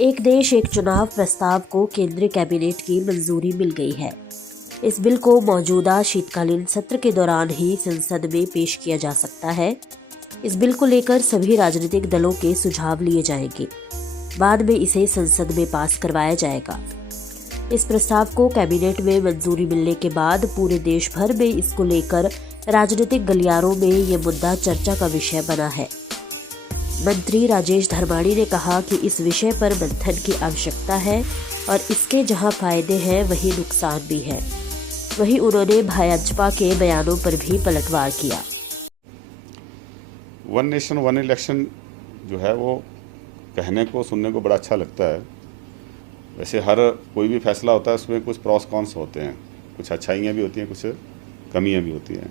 एक देश एक चुनाव प्रस्ताव को केंद्रीय कैबिनेट की मंजूरी मिल गई है। इस बिल को मौजूदा शीतकालीन सत्र के दौरान ही संसद में पेश किया जा सकता है। इस बिल को लेकर सभी राजनीतिक दलों के सुझाव लिए जाएंगे। बाद में इसे संसद में पास करवाया जाएगा। इस प्रस्ताव को कैबिनेट में मंजूरी मिलने के बाद पूरे देश भर में इसको लेकर राजनीतिक गलियारों में ये मुद्दा चर्चा का विषय बना है। मंत्री राजेश धर्माणी ने कहा कि इस विषय पर मंथन की आवश्यकता है और इसके जहां फायदे हैं वहीं नुकसान भी है। वहीं उन्होंने भाजपा के बयानों पर भी पलटवार किया। वन नेशन वन इलेक्शन जो है वो कहने को सुनने को बड़ा अच्छा लगता है। वैसे हर कोई भी फैसला होता है उसमें कुछ प्रॉस कॉन्स होते हैं, कुछ अच्छाइयाँ भी होती हैं, कुछ कमियाँ भी होती हैं।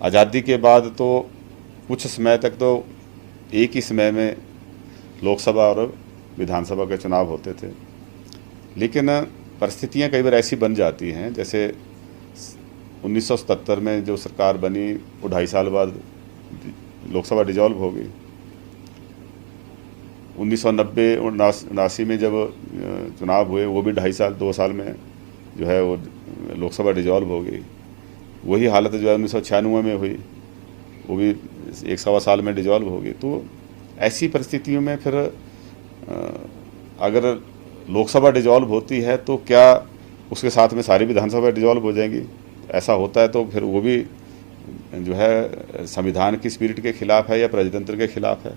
आज़ादी के बाद तो कुछ समय तक तो एक ही समय में लोकसभा और विधानसभा के चुनाव होते थे, लेकिन परिस्थितियां कई बार ऐसी बन जाती हैं। जैसे 1977 में जो सरकार बनी वो 2.5 साल बाद लोकसभा डिजॉल्व हो गई। 1990-79 में जब चुनाव हुए वो भी 2.5 साल में जो है वो लोकसभा डिजॉल्व हो गई। वही हालत जो है 1996 में हुई, वो भी 1 सवा साल में डिजॉल्व हो गई। तो ऐसी परिस्थितियों में फिर अगर लोकसभा डिजॉल्व होती है तो क्या उसके साथ में सारी विधानसभा डिजॉल्व हो जाएंगी? ऐसा होता है तो फिर वो भी जो है संविधान की स्पिरिट के खिलाफ है या प्रजातंत्र के खिलाफ है।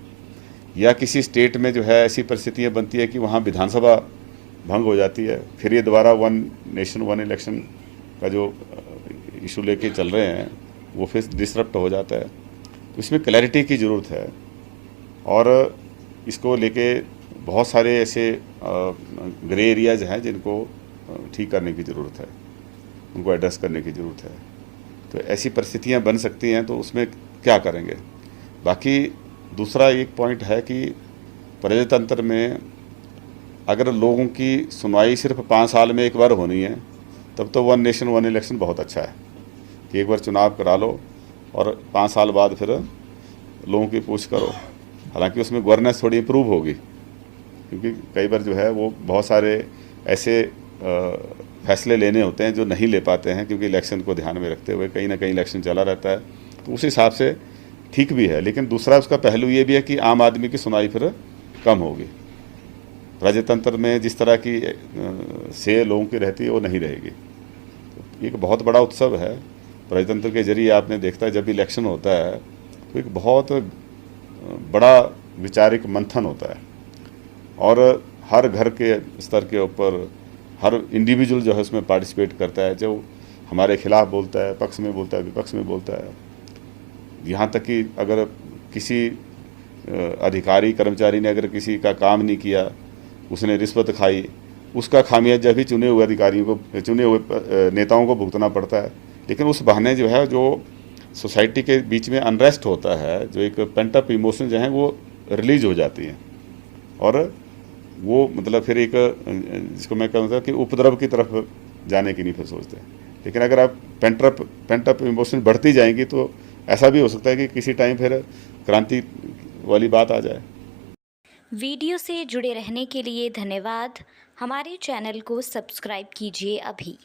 या किसी स्टेट में जो है ऐसी परिस्थितियाँ बनती है कि वहाँ विधानसभा भंग हो जाती है, फिर ये दोबारा वन नेशन वन इलेक्शन का जो इशू लेके चल रहे हैं वो फिर डिसरप्ट हो जाता है। तो इसमें क्लैरिटी की ज़रूरत है और इसको लेके बहुत सारे ऐसे ग्रे एरियाज हैं जिनको ठीक करने की ज़रूरत है, उनको एड्रेस करने की ज़रूरत है। तो ऐसी परिस्थितियां बन सकती हैं तो उसमें क्या करेंगे। बाकी दूसरा एक पॉइंट है कि प्रजातंत्र में अगर लोगों की सुनवाई सिर्फ 5 साल में एक बार होनी है तब तो वन नेशन वन इलेक्शन बहुत अच्छा है कि एक बार चुनाव करा लो और 5 साल बाद फिर लोगों की पूछ करो। हालांकि उसमें गवर्नेंस थोड़ी इम्प्रूव होगी, क्योंकि कई बार जो है वो बहुत सारे ऐसे फैसले लेने होते हैं जो नहीं ले पाते हैं, क्योंकि इलेक्शन को ध्यान में रखते हुए कहीं ना कहीं इलेक्शन चला रहता है। तो उस हिसाब से ठीक भी है, लेकिन दूसरा उसका पहलू ये भी है कि आम आदमी की सुनवाई फिर कम होगी। प्रजातंत्र में जिस तरह की से लोगों की रहती है वो नहीं रहेगी। तो एक बहुत बड़ा उत्सव है प्रजातंत्र के जरिए। आपने देखता है जब इलेक्शन होता है तो एक बहुत बड़ा विचारिक मंथन होता है और हर घर के स्तर के ऊपर हर इंडिविजुअल जो है उसमें पार्टिसिपेट करता है, जो हमारे खिलाफ बोलता है, पक्ष में बोलता है, विपक्ष में बोलता है। यहाँ तक कि अगर किसी अधिकारी कर्मचारी ने अगर किसी का काम नहीं किया, उसने रिश्वत खाई, उसका खामियाजा भी चुने हुए अधिकारियों को, चुने हुए नेताओं को भुगतना पड़ता है। लेकिन उस बहाने जो है जो सोसाइटी के बीच में अनरेस्ट होता है, जो एक पेंट अप इमोशन जो हैं वो रिलीज हो जाती हैं और वो मतलब फिर एक जिसको मैं कहूँगा कि उपद्रव की तरफ जाने की नहीं फिर सोचते। लेकिन अगर आप पेंट अप इमोशन बढ़ती जाएंगी तो ऐसा भी हो सकता है कि किसी टाइम फिर क्रांति वाली बात आ जाए। वीडियो से जुड़े रहने के लिए धन्यवाद। हमारे चैनल को सब्सक्राइब कीजिए अभी।